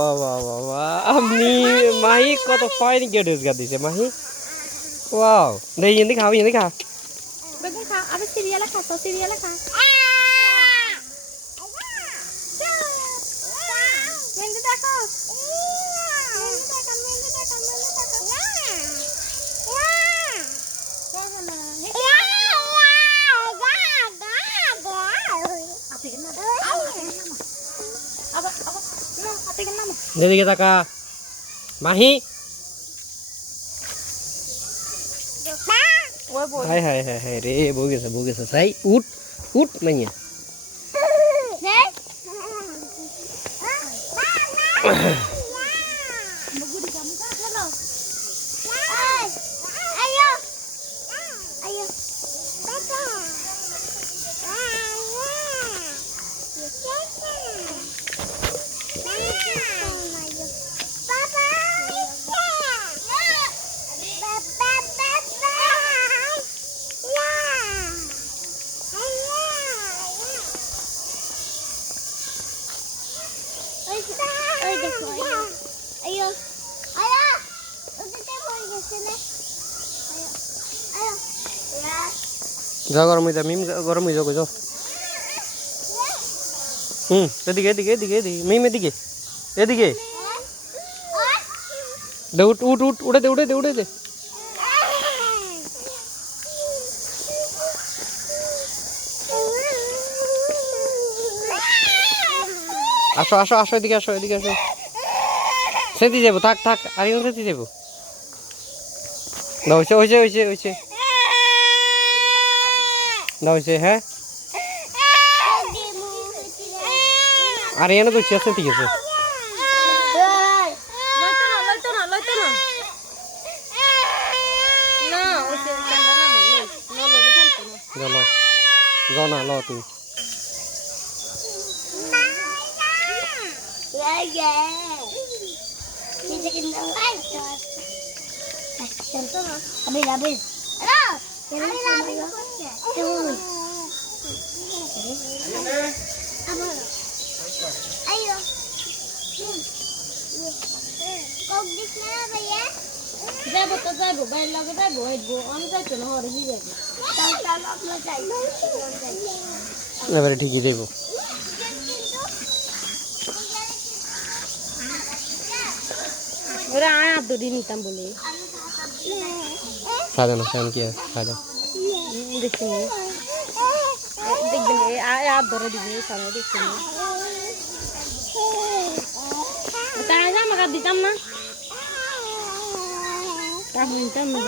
বাহ বাহ বাহ বাহ! আপনি মাহি কত ফাইন গেটস গা দিছে মাহি। ওয়াও! দেই ইন্দি খাও ইন্দি খা। বেগুন খা আবার সিরিয়ালে খা তো সিরিয়ালে খা মেহেন্দি দেখো মেহেন্দি দেখো এদিকে তাকা Mahi. High high high high রে বউ গেছে সাই উঠ উঠ মাইয়া। যা গরম হয়ে যা মিম গরম হয়ে যাও যাও। এদিকে এদিকে এদিকে এদিকে মিম এদিকে এদিকে দে উঠ উঠ উঠ উড়ে দে উড়ে দে উড়ে দে। আসো আসো আসো এদিকে আসো এদিকে আসো। সেটি যাবো থাক থাক আর সেটি যাবো না হয়েছে হয়েছে হয়েছে হয়েছে না হয়েছে হ্যাঁ আর এনে তো চেষ্টা ঠিক আছে। যাও না ল তুই যাবো তো যাবো বাইরে লাগে যাবো হইবো আমি যাইতো না হরে কি যাবো এবারে ঠিকই দেবো। ওরা আয় দড়ি নিতাম বলে সাজানো সাজানো কি আছে সাজা দেখছেন দেখবেন আয় ধরে দিবে সবাই দেখছেন তাই আমাকে দিতাম না তা বলতাম না